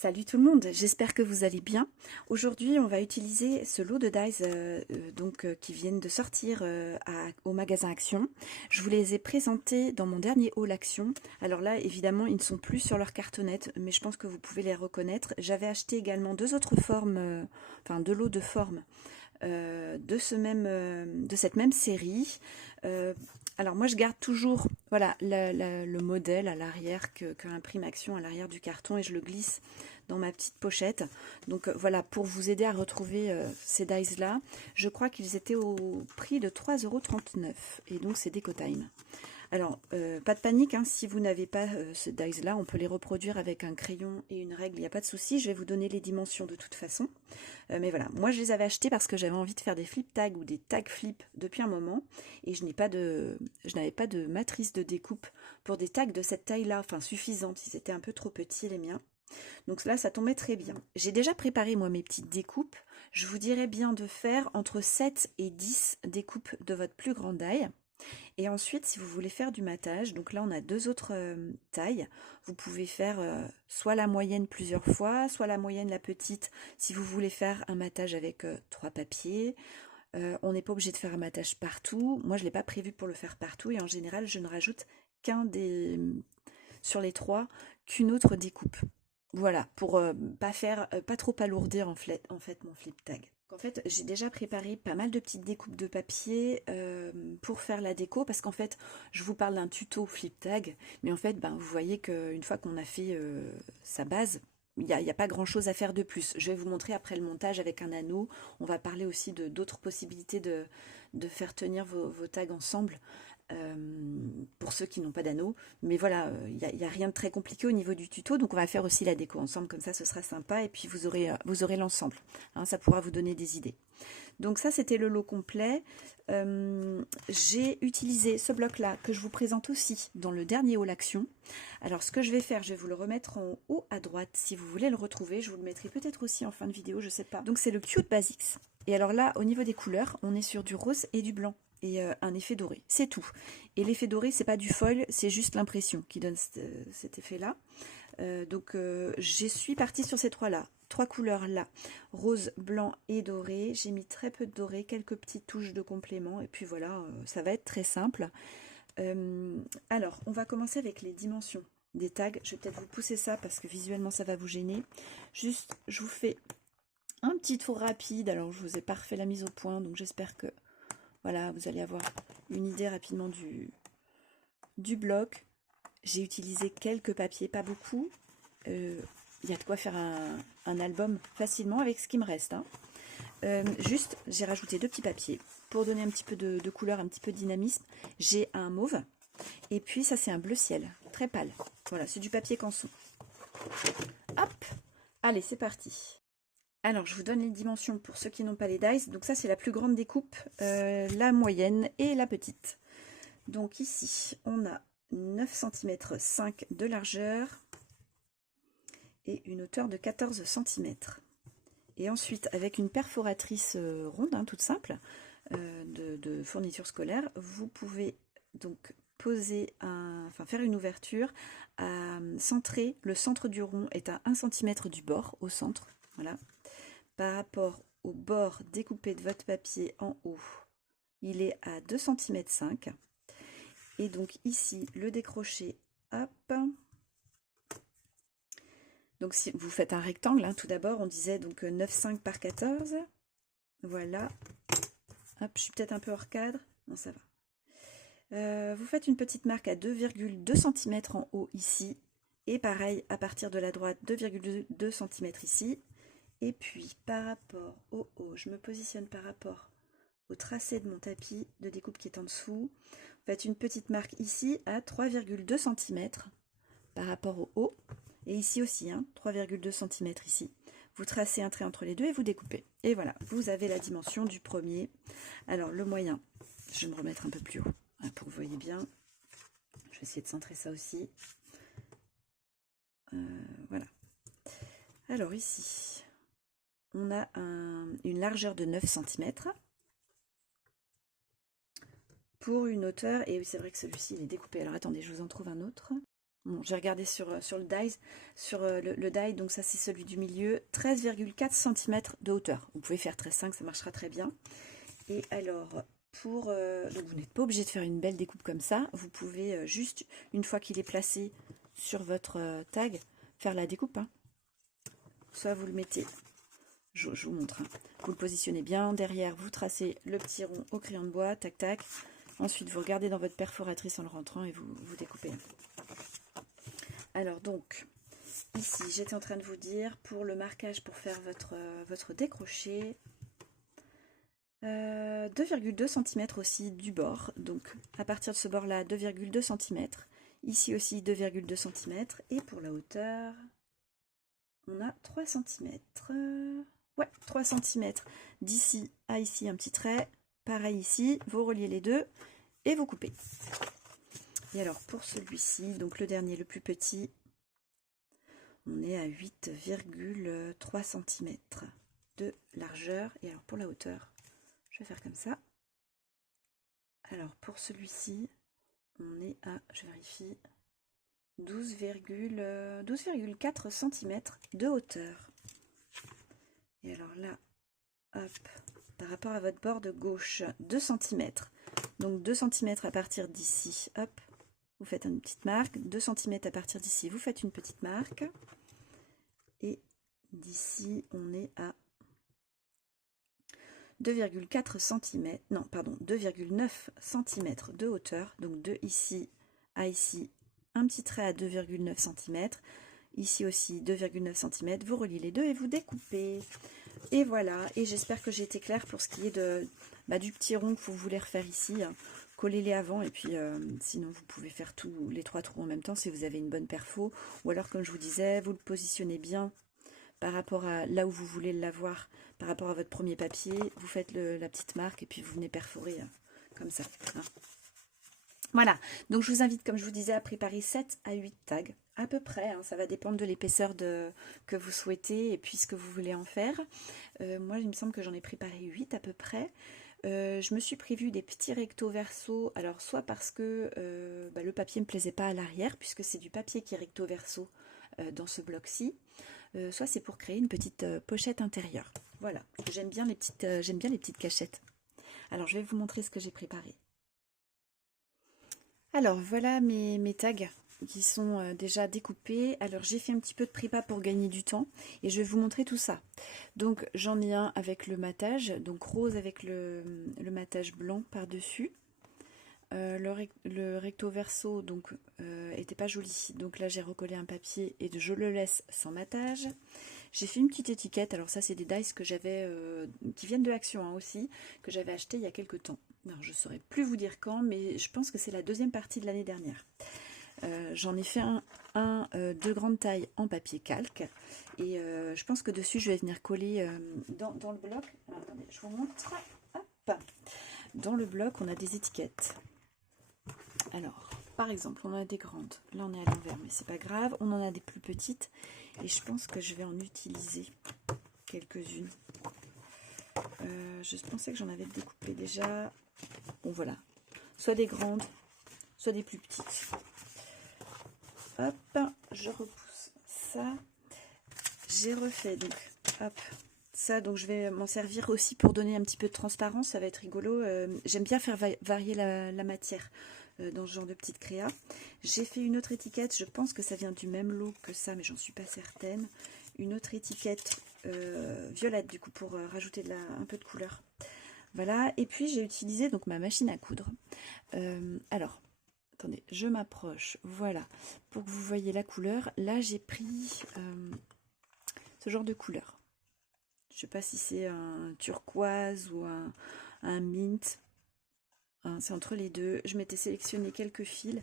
Salut tout le monde, j'espère que vous allez bien. Aujourd'hui, on va utiliser ce lot de dies qui viennent de sortir au magasin Action. Je vous les ai présentés dans mon dernier haul Action. Alors là, évidemment, ils ne sont plus sur leur cartonnette, mais je pense que vous pouvez les reconnaître. J'avais acheté également deux autres formes, deux lots de formes de cette même série. Alors moi je garde toujours voilà, le modèle à l'arrière que imprime Action à l'arrière du carton et je le glisse dans ma petite pochette. Donc voilà, pour vous aider à retrouver ces dies là, je crois qu'ils étaient au prix de 3,39 € et donc c'est DecoTime. Alors, pas de panique, hein, si vous n'avez pas ce dies-là, on peut les reproduire avec un crayon et une règle, il n'y a pas de souci, je vais vous donner les dimensions de toute façon. Mais voilà, moi je les avais achetés parce que j'avais envie de faire des flip tags ou des tag flip depuis un moment, et je n'avais pas de matrice de découpe pour des tags de cette taille-là, enfin suffisante, ils étaient un peu trop petits les miens. Donc là, ça tombait très bien. J'ai déjà préparé moi mes petites découpes, je vous dirais bien de faire entre 7 et 10 découpes de votre plus grande taille. Et ensuite, si vous voulez faire du matage, donc là on a deux autres tailles, vous pouvez faire soit la moyenne plusieurs fois, soit la moyenne la petite si vous voulez faire un matage avec trois papiers. On n'est pas obligé de faire un matage partout. Moi je ne l'ai pas prévu pour le faire partout et en général je ne rajoute sur les trois qu'une autre découpe. Voilà, pour pas trop alourdir en fait mon flip tag. En fait, j'ai déjà préparé pas mal de petites découpes de papier pour faire la déco, parce qu'en fait, je vous parle d'un tuto flip tag, mais en fait, vous voyez qu'une fois qu'on a fait sa base, il n'y a pas grand chose à faire de plus. Je vais vous montrer après le montage avec un anneau. On va parler aussi de d'autres possibilités de faire tenir vos tags ensemble. Pour ceux qui n'ont pas d'anneau, mais voilà, il n'y a rien de très compliqué au niveau du tuto, donc on va faire aussi la déco ensemble, comme ça ce sera sympa, et puis vous aurez l'ensemble, hein, ça pourra vous donner des idées. Donc ça c'était le lot complet. J'ai utilisé ce bloc là que je vous présente aussi dans le dernier haul Action. Alors ce que je vais faire, je vais vous le remettre en haut à droite si vous voulez le retrouver, je vous le mettrai peut-être aussi en fin de vidéo, je sais pas. Donc c'est le Cute Basics, et alors là au niveau des couleurs on est sur du rose et du blanc et un effet doré, c'est tout. Et l'effet doré, c'est pas du foil, c'est juste l'impression qui donne cet effet-là. Je suis partie sur ces trois couleurs là, rose, blanc et doré. J'ai mis très peu de doré, quelques petites touches de complément, et puis voilà, ça va être très simple. Alors, on va commencer avec les dimensions des tags. Je vais peut-être vous pousser ça parce que visuellement ça va vous gêner. Juste, je vous fais un petit tour rapide. Alors, je vous ai pas refait la mise au point, donc j'espère que voilà, vous allez avoir une idée rapidement du bloc. J'ai utilisé quelques papiers, pas beaucoup. Il y a de quoi faire un album facilement avec ce qui me reste. Hein. Juste, j'ai rajouté deux petits papiers pour donner un petit peu de couleur, un petit peu de dynamisme. J'ai un mauve et puis ça c'est un bleu ciel, très pâle. Voilà, c'est du papier canson. Hop, allez, c'est parti. Alors, je vous donne les dimensions pour ceux qui n'ont pas les dies. Donc ça, c'est la plus grande découpe, la moyenne et la petite. Donc ici, on a 9,5 cm de largeur et une hauteur de 14 cm. Et ensuite, avec une perforatrice ronde, hein, toute simple, de fourniture scolaire, vous pouvez donc faire une ouverture, centrer. Le centre du rond est à 1 cm du bord, au centre, voilà. Par rapport au bord découpé de votre papier en haut, il est à 2,5 cm. Et donc ici, le décroché, hop. Donc si vous faites un rectangle, hein, tout d'abord, on disait donc 9,5 par 14. Voilà. Hop, je suis peut-être un peu hors cadre. Non, ça va. Vous faites une petite marque à 2,2 cm en haut ici. Et pareil, à partir de la droite, 2,2 cm ici. Et puis, par rapport au haut, je me positionne par rapport au tracé de mon tapis de découpe qui est en dessous. Vous faites une petite marque ici à 3,2 cm par rapport au haut. Et ici aussi, hein, 3,2 cm ici. Vous tracez un trait entre les deux et vous découpez. Et voilà, vous avez la dimension du premier. Alors, le moyen, je vais me remettre un peu plus haut hein, pour que vous voyez bien. Je vais essayer de centrer ça aussi. Voilà. Alors ici, on a une largeur de 9 cm pour une hauteur, et c'est vrai que celui-ci il est découpé. Alors attendez, je vous en trouve un autre. Bon, j'ai regardé sur le die, le die, donc ça c'est celui du milieu, 13,4 cm de hauteur. Vous pouvez faire 13,5, ça marchera très bien. Et alors, donc vous n'êtes pas obligé de faire une belle découpe comme ça, vous pouvez juste, une fois qu'il est placé sur votre tag, faire la découpe. Hein. Soit vous le mettez, je vous montre, hein. Vous le positionnez bien, derrière vous tracez le petit rond au crayon de bois, tac tac. Ensuite vous regardez dans votre perforatrice en le rentrant et vous découpez. Alors donc, ici j'étais en train de vous dire, pour le marquage, pour faire votre décroché, 2,2 cm aussi du bord, donc à partir de ce bord là 2,2 cm, ici aussi 2,2 cm, et pour la hauteur on a 3 cm, ouais 3 cm d'ici à ici un petit trait, pareil ici, vous reliez les deux et vous coupez. Et alors pour celui-ci, donc le dernier, le plus petit, on est à 8,3 cm de largeur, et alors pour la hauteur, je vais faire comme ça. Alors pour celui-ci, on est à, je vérifie, 12,4 cm de hauteur. Et alors là, hop, par rapport à votre bord de gauche, 2 cm. Donc 2 cm à partir d'ici, hop, vous faites une petite marque. 2 cm à partir d'ici, vous faites une petite marque. Et d'ici, on est à 2,4 cm, non, pardon, 2,9 cm de hauteur. Donc de ici à ici, un petit trait à 2,9 cm. Ici aussi 2,9 cm. Vous reliez les deux et vous découpez. Et voilà, et j'espère que j'ai été claire pour ce qui est du petit rond que vous voulez refaire ici. Collez-les avant, et puis sinon vous pouvez faire tous les 3 trous en même temps si vous avez une bonne perfo. Ou alors, comme je vous disais, vous le positionnez bien par rapport à là où vous voulez l'avoir, par rapport à votre premier papier. Vous faites la petite marque et puis vous venez perforer comme ça. Hein. Voilà, donc je vous invite, comme je vous disais, à préparer 7 à 8 tags, à peu près, hein, ça va dépendre de l'épaisseur que vous souhaitez et puis ce que vous voulez en faire. Moi, il me semble que j'en ai préparé 8 à peu près. Je me suis prévu des petits recto verso, alors soit parce que le papier ne me plaisait pas à l'arrière, puisque c'est du papier qui est recto verso dans ce bloc-ci, soit c'est pour créer une petite pochette intérieure. Voilà, j'aime bien les petites cachettes. Alors, je vais vous montrer ce que j'ai préparé. Alors voilà mes tags qui sont déjà découpés. Alors j'ai fait un petit peu de prépa pour gagner du temps et je vais vous montrer tout ça. Donc j'en ai un avec le matage, donc rose avec le matage blanc par-dessus. Le recto verso donc était pas joli, donc là j'ai recollé un papier et je le laisse sans matage. J'ai fait une petite étiquette, alors ça c'est des dies que j'avais qui viennent de Action hein, aussi, que j'avais acheté il y a quelques temps. Alors je saurais plus vous dire quand, mais je pense que c'est la deuxième partie de l'année dernière. J'en ai fait un de grande taille en papier calque, et je pense que dessus je vais venir coller dans le bloc. Alors, attendez, je vous montre. Hop. Dans le bloc on a des étiquettes. Alors, par exemple, on en a des grandes. Là, on est à l'envers, mais c'est pas grave. On en a des plus petites. Et je pense que je vais en utiliser quelques-unes. Je pensais que j'en avais découpé déjà. Bon, voilà. Soit des grandes, soit des plus petites. Hop, je repousse ça. J'ai refait, donc, hop, ça. Donc, je vais m'en servir aussi pour donner un petit peu de transparence. Ça va être rigolo. J'aime bien faire varier la matière dans ce genre de petite créa. J'ai fait une autre étiquette, je pense que ça vient du même lot que ça, mais j'en suis pas certaine. Une autre étiquette violette, du coup, pour rajouter un peu de couleur. Voilà, et puis j'ai utilisé donc ma machine à coudre. Alors, attendez, je m'approche, voilà, pour que vous voyez la couleur. Là, j'ai pris ce genre de couleur. Je sais pas si c'est un turquoise ou un mint. C'est entre les deux. Je m'étais sélectionné quelques fils.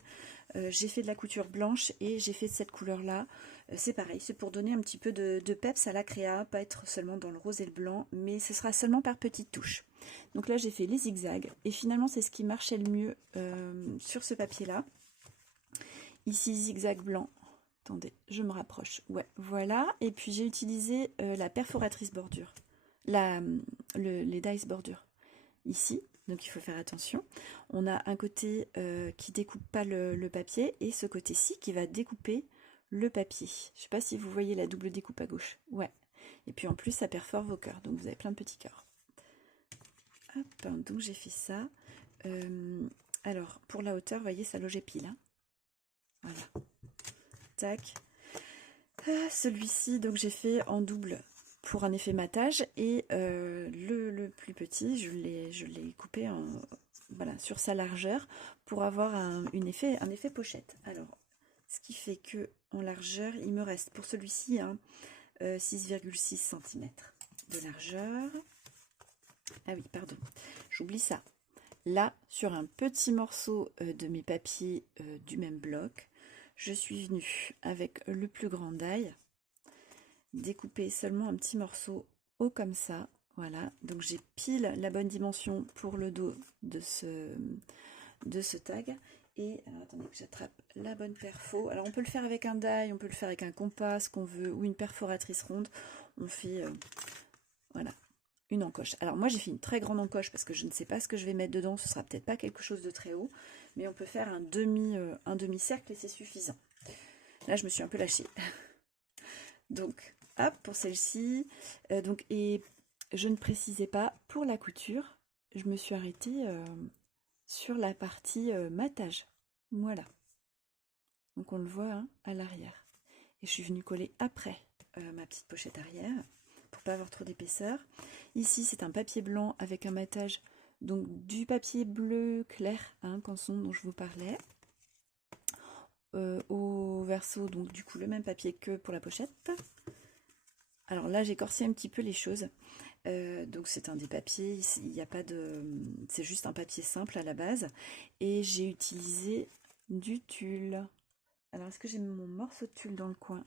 J'ai fait de la couture blanche et j'ai fait de cette couleur-là. C'est pareil, c'est pour donner un petit peu de peps à la créa, pas être seulement dans le rose et le blanc, mais ce sera seulement par petites touches. Donc là, j'ai fait les zigzags et finalement, c'est ce qui marchait le mieux sur ce papier-là. Ici, zigzag blanc. Attendez, je me rapproche. Ouais, voilà. Et puis, j'ai utilisé la perforatrice bordure, les dice bordure. Ici. donc il faut faire attention. On a un côté qui découpe pas le papier et ce côté-ci qui va découper le papier. Je sais pas si vous voyez la double découpe à gauche. Ouais. Et puis en plus, ça perfore vos cœurs, donc vous avez plein de petits cœurs. Hop, donc j'ai fait ça. Alors, pour la hauteur, vous voyez, ça logeait pile. Hein. Voilà. Tac. Celui-ci, donc j'ai fait en double pour un effet matage. Et le plus petit, je l'ai coupé voilà, sur sa largeur pour avoir un effet pochette. Alors, ce qui fait que en largeur, il me reste pour celui-ci 6,6 cm de largeur. Ah oui, pardon, j'oublie ça. Là, sur un petit morceau de mes papiers du même bloc, je suis venue avec le plus grand die, découper seulement un petit morceau haut comme ça. Voilà, donc j'ai pile la bonne dimension pour le dos de ce tag. Et alors, attendez que j'attrape la bonne perfo. Alors on peut le faire avec un die, on peut le faire avec un compas, ce qu'on veut, ou une perforatrice ronde. On fait voilà, une encoche. Alors moi j'ai fait une très grande encoche parce que je ne sais pas ce que je vais mettre dedans. Ce sera peut-être pas quelque chose de très haut, mais on peut faire un demi-cercle et c'est suffisant. Là je me suis un peu lâchée. Donc hop pour celle-ci. Et je ne précisais pas pour la couture. Je me suis arrêtée sur la partie matage. Voilà. Donc on le voit hein, à l'arrière. Et je suis venue coller après ma petite pochette arrière pour pas avoir trop d'épaisseur. Ici c'est un papier blanc avec un matage, donc du papier bleu clair, hein, canson dont je vous parlais. Au verso, donc du coup le même papier que pour la pochette. Alors là j'ai corsé un petit peu les choses. Donc c'est un des papiers, il n'y a pas de, c'est juste un papier simple à la base. Et j'ai utilisé du tulle. Alors est-ce que j'ai mon morceau de tulle dans le coin?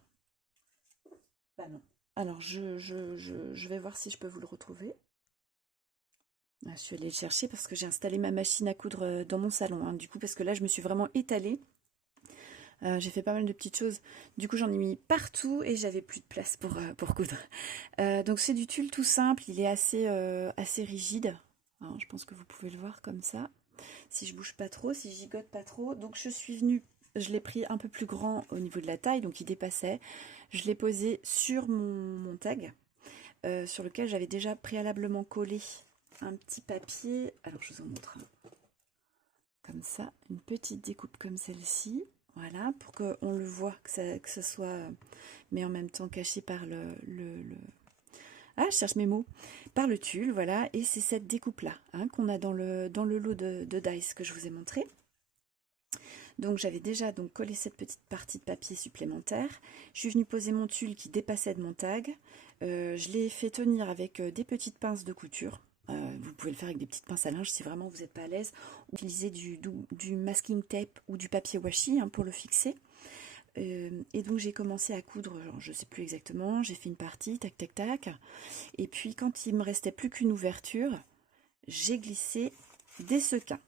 Bah non. Alors je vais voir si je peux vous le retrouver. Je suis allée le chercher parce que j'ai installé ma machine à coudre dans mon salon. Hein, du coup parce que là je me suis vraiment étalée. J'ai fait pas mal de petites choses. Du coup, j'en ai mis partout et j'avais plus de place pour coudre. Donc, c'est du tulle tout simple. Il est assez rigide. Alors, je pense que vous pouvez le voir comme ça. Si je bouge pas trop, si je gigote pas trop. Donc, je suis venue, je l'ai pris un peu plus grand au niveau de la taille, donc il dépassait. Je l'ai posé sur mon tag, sur lequel j'avais déjà préalablement collé un petit papier. Alors, je vous en montre un. Comme ça, une petite découpe comme celle-ci. Voilà, pour qu'on le voit, que ce soit, mais en même temps caché par Ah, je cherche mes mots. Par le tulle, voilà. Et c'est cette découpe-là hein, qu'on a dans le lot de dice que je vous ai montré. Donc j'avais déjà donc collé cette petite partie de papier supplémentaire. Je suis venue poser mon tulle qui dépassait de mon tag. Je l'ai fait tenir avec des petites pinces de couture. Vous pouvez le faire avec des petites pinces à linge si vraiment vous n'êtes pas à l'aise. Utilisez du masking tape ou du papier washi hein, pour le fixer. Et donc j'ai commencé à coudre, genre, je ne sais plus exactement, j'ai fait une partie, tac tac tac. Et puis quand il me restait plus qu'une ouverture, j'ai glissé des sequins.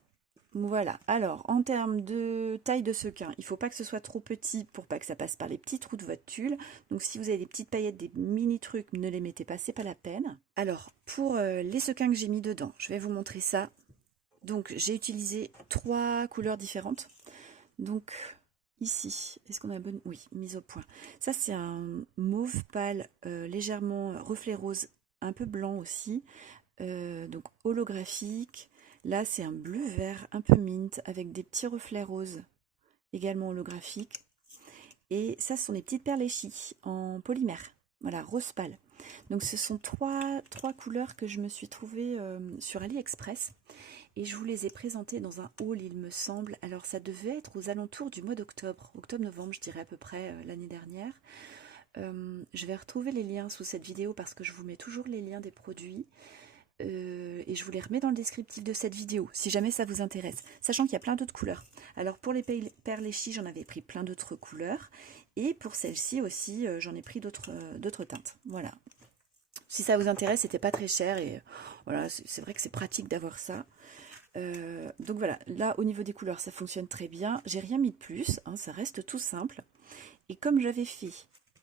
Voilà, alors en termes de taille de sequin, il ne faut pas que ce soit trop petit pour pas que ça passe par les petits trous de votre tulle. Donc si vous avez des petites paillettes, des mini trucs, ne les mettez pas, c'est pas la peine. Alors pour les sequins que j'ai mis dedans, je vais vous montrer ça. Donc j'ai utilisé 3 couleurs différentes. Donc ici, est-ce qu'on a bonne? Oui, mise au point. Ça c'est un mauve pâle, légèrement reflet rose, un peu blanc aussi, donc holographique. Là, c'est un bleu-vert un peu mint avec des petits reflets roses, également holographiques. Et ça, ce sont des petites perles échis en polymère. Voilà, rose pâle. Donc, ce sont trois couleurs que je me suis trouvée sur AliExpress. Et je vous les ai présentées dans un haul, il me semble. Alors, ça devait être aux alentours du mois d'octobre. Octobre-novembre, je dirais à peu près l'année dernière. Je vais retrouver les liens sous cette vidéo parce que je vous mets toujours les liens des produits. Et je vous les remets dans le descriptif de cette vidéo, si jamais ça vous intéresse. Sachant qu'il y a plein d'autres couleurs. Alors pour les perles échis, j'en avais pris plein d'autres couleurs. Et pour celle-ci aussi, j'en ai pris d'autres teintes. Voilà. Si ça vous intéresse, c'était pas très cher. Et voilà, c'est vrai que c'est pratique d'avoir ça. Donc voilà, là au niveau des couleurs, ça fonctionne très bien. J'ai rien mis de plus, hein, ça reste tout simple. Et comme j'avais fait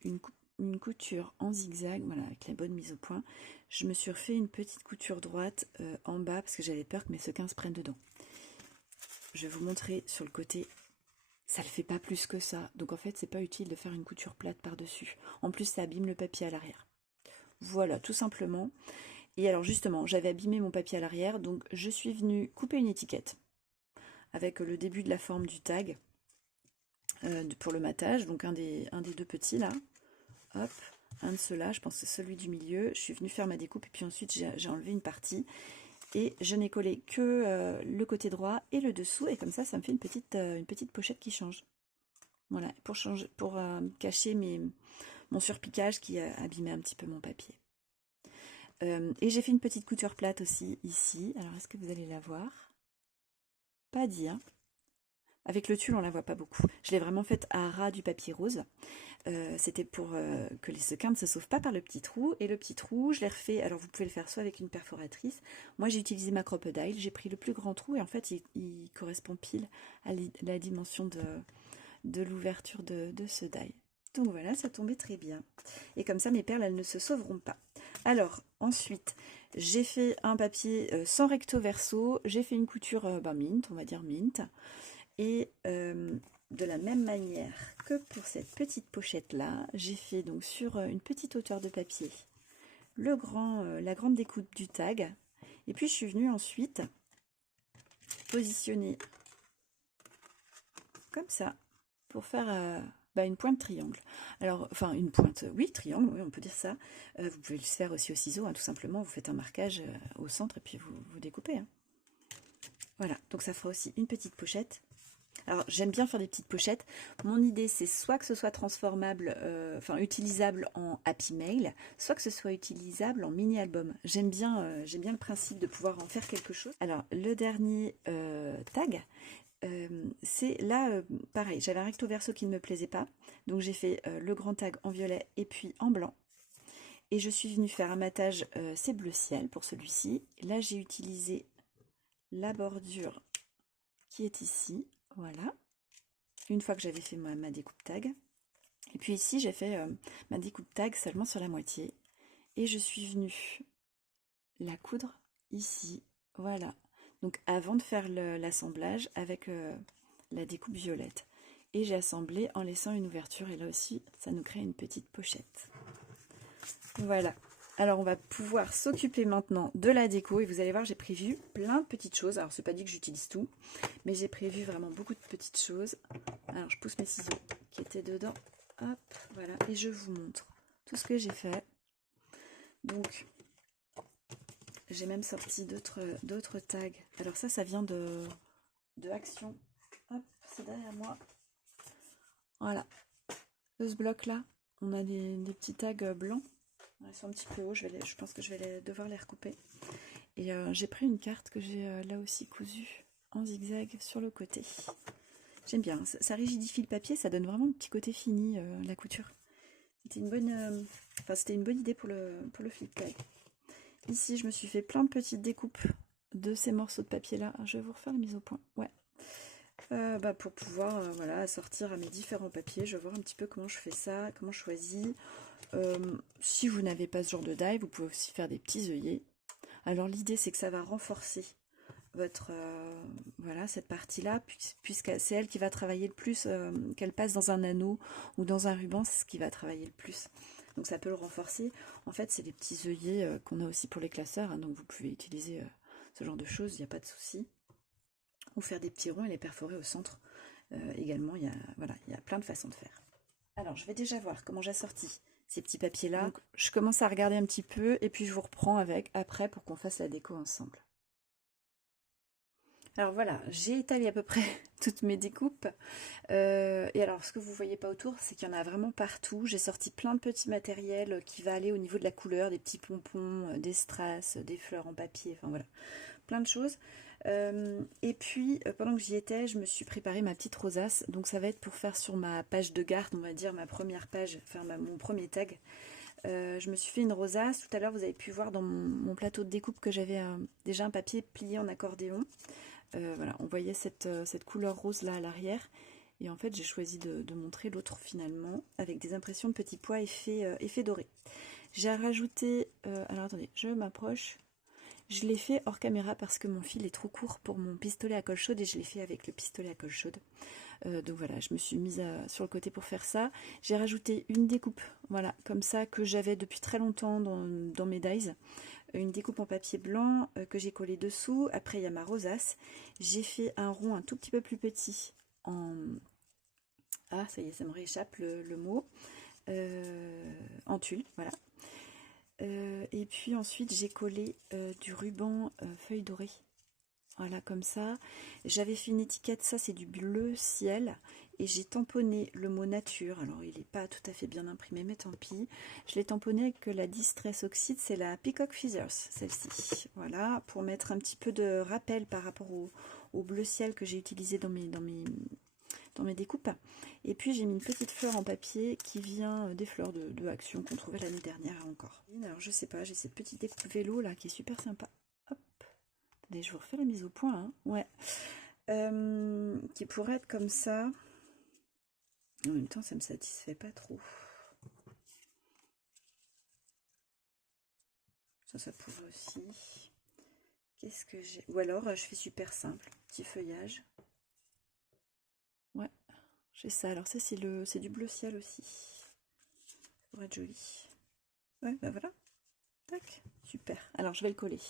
une coupe... une couture en zigzag, voilà, avec la bonne mise au point. Je me suis refait une petite couture droite en bas parce que j'avais peur que mes sequins se prennent dedans. Je vais vous montrer sur le côté, ça le fait pas plus que ça. Donc en fait, c'est pas utile de faire une couture plate par-dessus. En plus, ça abîme le papier à l'arrière. Voilà, tout simplement. Et alors justement, j'avais abîmé mon papier à l'arrière, donc je suis venue couper une étiquette avec le début de la forme du tag pour le matage, donc un des deux petits là. Hop, un de ceux-là, je pense que c'est celui du milieu. Je suis venue faire ma découpe et puis ensuite j'ai enlevé une partie. Et je n'ai collé que le côté droit et le dessous, et comme ça me fait une petite pochette qui change. Voilà, pour cacher mon surpiquage qui a abîmé un petit peu mon papier. Et j'ai fait une petite couture plate aussi ici. Alors est-ce que vous allez la voir? Pas dit, hein. Avec le tulle, on la voit pas beaucoup. Je l'ai vraiment faite à ras du papier rose. C'était pour que les sequins ne se sauvent pas par le petit trou. Et le petit trou, je l'ai refait. Alors vous pouvez le faire soit avec une perforatrice. Moi j'ai utilisé ma crocodile. J'ai pris le plus grand trou et en fait il correspond pile à la dimension de l'ouverture de ce die. Donc voilà, ça tombait très bien. Et comme ça mes perles, elles ne se sauveront pas. Alors ensuite, j'ai fait un papier sans recto verso. J'ai fait une couture mint, on va dire mint. Et de la même manière que pour cette petite pochette là, j'ai fait donc sur une petite hauteur de papier la grande découpe du tag, et puis je suis venue ensuite positionner comme ça pour faire une pointe triangle. Alors enfin une pointe, oui, triangle, oui, on peut dire ça. Vous pouvez le faire aussi au ciseau, hein, tout simplement, vous faites un marquage au centre et puis vous découpez, hein. Voilà, donc ça fera aussi une petite pochette. Alors j'aime bien faire des petites pochettes. Mon idée c'est soit que ce soit transformable, utilisable en Happy Mail, soit que ce soit utilisable en mini album. J'aime bien le principe de pouvoir en faire quelque chose. Alors le dernier tag, c'est là pareil, j'avais un recto verso qui ne me plaisait pas, donc j'ai fait le grand tag en violet et puis en blanc. Et je suis venue faire un matage, c'est bleu ciel pour celui-ci. Là j'ai utilisé la bordure qui est ici. Voilà, une fois que j'avais fait ma découpe tag. Et puis ici, j'ai fait ma découpe tag seulement sur la moitié. Et je suis venue la coudre ici. Voilà. Donc avant de faire l'assemblage avec la découpe violette. Et j'ai assemblé en laissant une ouverture. Et là aussi, ça nous crée une petite pochette. Voilà. Alors on va pouvoir s'occuper maintenant de la déco et vous allez voir, j'ai prévu plein de petites choses. Alors c'est pas dit que j'utilise tout, mais j'ai prévu vraiment beaucoup de petites choses. Alors je pousse mes ciseaux qui étaient dedans. Hop, voilà, et je vous montre tout ce que j'ai fait. Donc j'ai même sorti d'autres tags. Alors ça vient de Action. Hop, c'est derrière moi. Voilà. De ce bloc là, on a des petits tags blancs. Ils sont un petit peu hauts, je pense que je vais devoir les recouper. Et j'ai pris une carte que j'ai là aussi cousue en zigzag sur le côté. J'aime bien, ça rigidifie le papier, ça donne vraiment un petit côté fini, la couture. C'était une bonne idée pour le flip tag. Ici, je me suis fait plein de petites découpes de ces morceaux de papier là. Je vais vous refaire la mise au point. Ouais. Pour pouvoir voilà, assortir à mes différents papiers. Je vais voir un petit peu comment je fais ça, comment je choisis. Si vous n'avez pas ce genre de die, vous pouvez aussi faire des petits œillets. Alors l'idée c'est que ça va renforcer votre cette partie là, puisque c'est elle qui va travailler le plus, qu'elle passe dans un anneau ou dans un ruban, c'est ce qui va travailler le plus. Donc ça peut le renforcer. En fait c'est des petits œillets qu'on a aussi pour les classeurs, hein, donc vous pouvez utiliser ce genre de choses, il n'y a pas de souci. Ou faire des petits ronds et les perforer au centre. Également, il y a plein de façons de faire. Alors, je vais déjà voir comment j'assortis ces petits papiers-là. Donc, je commence à regarder un petit peu et puis je vous reprends après pour qu'on fasse la déco ensemble. Alors voilà, j'ai étalé à peu près toutes mes découpes. Et alors, ce que vous voyez pas autour, c'est qu'il y en a vraiment partout. J'ai sorti plein de petits matériels qui va aller au niveau de la couleur, des petits pompons, des strass, des fleurs en papier, enfin voilà, plein de choses. Et puis pendant que j'y étais, je me suis préparé ma petite rosace, donc ça va être pour faire sur ma page de garde, on va dire ma première page, enfin mon premier tag. Je me suis fait une rosace. Tout à l'heure vous avez pu voir dans mon plateau de découpe que j'avais déjà un papier plié en accordéon. Voilà, on voyait cette couleur rose là à l'arrière, Et en fait, j'ai choisi de montrer l'autre finalement, avec des impressions de petits pois effet doré. J'ai rajouté, alors attendez, je m'approche. Je l'ai fait hors caméra parce que mon fil est trop court pour mon pistolet à colle chaude et je l'ai fait avec le pistolet à colle chaude. Donc voilà, je me suis mise sur le côté pour faire ça. J'ai rajouté une découpe, voilà, comme ça, que j'avais depuis très longtemps dans mes dies. Une découpe en papier blanc que j'ai collé dessous. Après, il y a ma rosace. J'ai fait un rond un tout petit peu plus petit en... Ah, ça y est, ça me rééchappe le mot. En tulle, voilà. Et puis ensuite, j'ai collé du ruban feuille dorée. Voilà, comme ça. J'avais fait une étiquette, ça c'est du bleu ciel. Et j'ai tamponné le mot nature. Alors, il n'est pas tout à fait bien imprimé, mais tant pis. Je l'ai tamponné avec la Distress Oxide, c'est la Peacock Feathers, celle-ci. Voilà, pour mettre un petit peu de rappel par rapport au bleu ciel que j'ai utilisé dans mes découpes. Et puis, j'ai mis une petite fleur en papier qui vient des fleurs de Action qu'on trouvait l'année dernière encore. Alors, je sais pas, j'ai cette petite découpe vélo là qui est super sympa. Attendez, je vous refais la mise au point, hein. Ouais. Qui pourrait être comme ça. En même temps, ça me satisfait pas trop. Ça pourrait aussi. Qu'est-ce que j'ai? Ou alors, je fais super simple. Petit feuillage. Ouais, j'ai ça. Alors ça, c'est du bleu ciel aussi. Ça pourrait être joli. Ouais, bah voilà. Tac. Super. Alors, je vais le coller.